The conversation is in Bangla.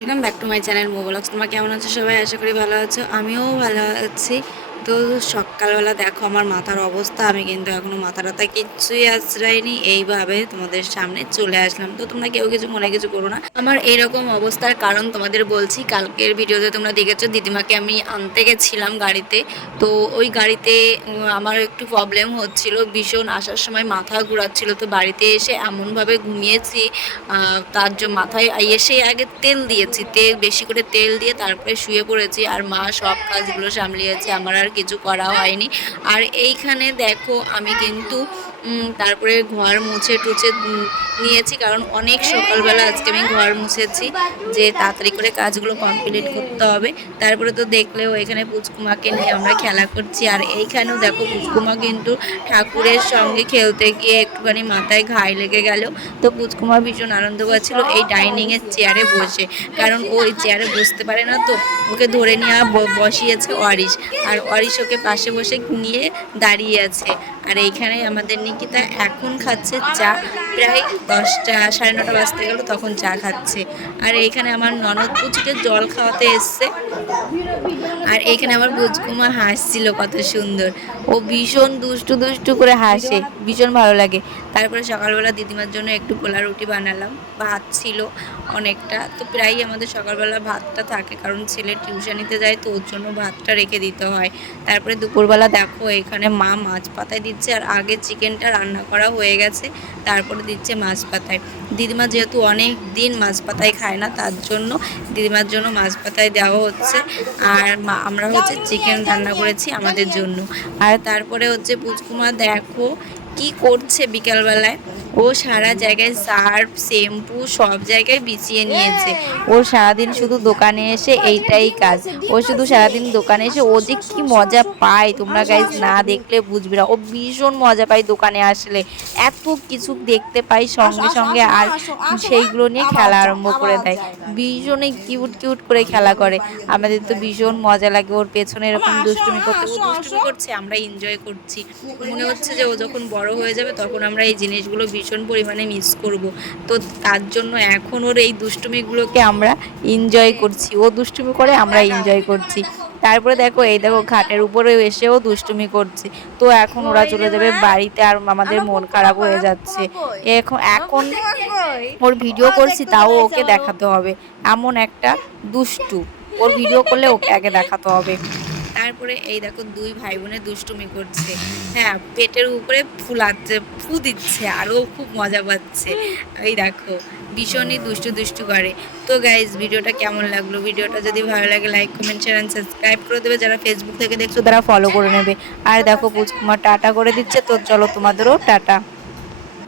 Welcome back to my channel মো ব্লগস। তোমরা কেমন আছো সবাই? আশা করি ভালো আছো। আমিও ভালো আছি। তো সকালবেলা দেখো আমার মাথার অবস্থা, আমি কিন্তু এখনও মাথা টাথা কিচ্ছুই আঁচড়াইনি, এইভাবে তোমাদের সামনে চলে আসলাম। তো তোমরা কেউ কিছু মনে কিছু করো না। আমার এইরকম অবস্থার কারণ তোমাদের বলছি। কালকের ভিডিওতে তোমরা দেখেছো দিদিমাকে আমি আনতে গেছিলাম গাড়িতে। তো ওই গাড়িতে আমার একটু প্রবলেম হচ্ছিল, ভীষণ আসার সময় মাথা ঘোরাচ্ছিল। তো বাড়িতে এসে এমনভাবে ঘুমিয়েছি, তার জন্য মাথায় এসে আগে তেল দিয়েছি, বেশি করে তেল দিয়ে তারপরে শুয়ে পড়েছি। আর মা সব কাজগুলো সামলিয়েছে, আমার আর কিছু করা হয়নি। আর এইখানে দেখো আমি কিন্তু তারপরে ঘর মুছে টুছে নিয়েছি, কারণ অনেক সকালবেলা আজকে আমি ঘর মুছেছি যে তাড়াতাড়ি করে কাজগুলো কমপ্লিট করতে হবে। তারপরে তো দেখলেও এখানে পুচকুমাকে নিয়ে আমরা খেলা করছি। আর এইখানেও দেখো পুচকুমা কিন্তু ঠাকুরের সঙ্গে খেলতে গিয়ে একটুখানি মাথায় ঘাই লেগে গেল। তো পুচকুমা ভীষণ আনন্দ পাচ্ছিল এই ডাইনিংয়ের চেয়ারে বসে, কারণ ও ওই চেয়ারে বসতে পারে না। তো ওকে ধরে নিয়ে বসিয়েছে অরিশ, আর অরিশ ওকে পাশে বসে নিয়ে দাঁড়িয়ে আছে। আর এইখানে আমাদের নিকিতা এখন খাচ্ছে চা, প্রায় 10টা 9:30 বাজতে গেল তখন চা খাচ্ছে। আর এইখানে আমার ননদ পুচকে জল খাওয়াতে এসছে। আর এইখানে আমার পুচকুমা হাসছিল কত সুন্দর, ও ভীষণ দুষ্টু দুষ্টু করে হাসে, ভীষণ ভালো লাগে। তারপরে সকালবেলা দিদিমার জন্য একটু গোলা রুটি বানালাম, ভাত ছিল অনেকটা। তো প্রায়ই আমাদের সকালবেলা ভাতটা থাকে, কারণ ছেলে টিউশনিতে যায়, তো ওর জন্য ভাতটা রেখে দিতে হয়। তারপরে দুপুরবেলা দেখো এখানে মা মাছ পাতায় দিচ্ছে, আর আগে চিকেনটা রান্না করা হয়ে গেছে, তারপরে দিচ্ছে মাছ পাতায়। দিদিমা যেহেতু অনেক দিন মাছ পাতায় খায় না, তার জন্য দিদিমার জন্য মাছ পাতায় দেওয়া হচ্ছে। আর আমরা হচ্ছে চিকেন রান্না করেছি আমাদের জন্য। আর তারপরে হচ্ছে পুচকুমা দেখো কি করছে বিকালবেলায়, ও সারা জায়গায় সার্ফ শ্যাম্পু সব জায়গায় বিছিয়ে নিয়েছে। ওর সারাদিন শুধু দোকানে এসে এইটাই কাজ, ও শুধু সারাদিন দোকানে এসে ও যে কি মজা পায় তোমরা গাইজ না দেখলে বুঝবে না। ও ভীষণ মজা পায় দোকানে আসলে, এত কিছু দেখতে পাই সঙ্গে সঙ্গে, আর সেইগুলো নিয়ে খেলা আরম্ভ করে দেয়। ভীষণই কিউট কিউট করে খেলা করে, আমাদের তো ভীষণ মজা লাগে ওর পেছনে এরকম দুষ্টুমি করতে। ও দুষ্টুমি করছে, আমরা এনজয় করছি। মনে হচ্ছে যে ও যখন বড় হয়ে যাবে তখন আমরা এই জিনিসগুলো ভীষণ পরিমাণে মিস করব। তো তার জন্য এখন ওর এই দুষ্টুমিগুলোকে আমরা এনজয় করছি, ও দুষ্টুমি করে আমরা এনজয় করছি। তারপরে দেখো এই দেখো ঘাটের উপরে এসেও দুষ্টুমি করছে। তো এখন ওরা চলে যাবে বাড়িতে, আর আমাদের মন খারাপ হয়ে যাচ্ছে। এখন এখন ওর ভিডিও করছি, তাও ওকে দেখাতে হবে, এমন একটা দুষ্টু। ওর ভিডিও করলে ওকে আগে দেখাতে হবে। তারপরে এই দেখো দুই ভাই বোনে দুষ্টুমি করছে, হ্যাঁ পেটের উপরে ফুলাচ্ছে, ফু দিচ্ছে, আর ও খুব মজা পাচ্ছে। এই দেখো ভীষণই দুষ্টু দুষ্টু করে। তো গাইজ ভিডিওটা কেমন লাগলো? ভিডিওটা যদি ভালো লাগে like comment share and subscribe করে দেবে। যারা ফেসবুক থেকে দেখছো তারা ফলো করে নেবে। আর দেখো পুচকুমার টাটা করে দিচ্ছে, তো চলো তোমাদেরও টাটা।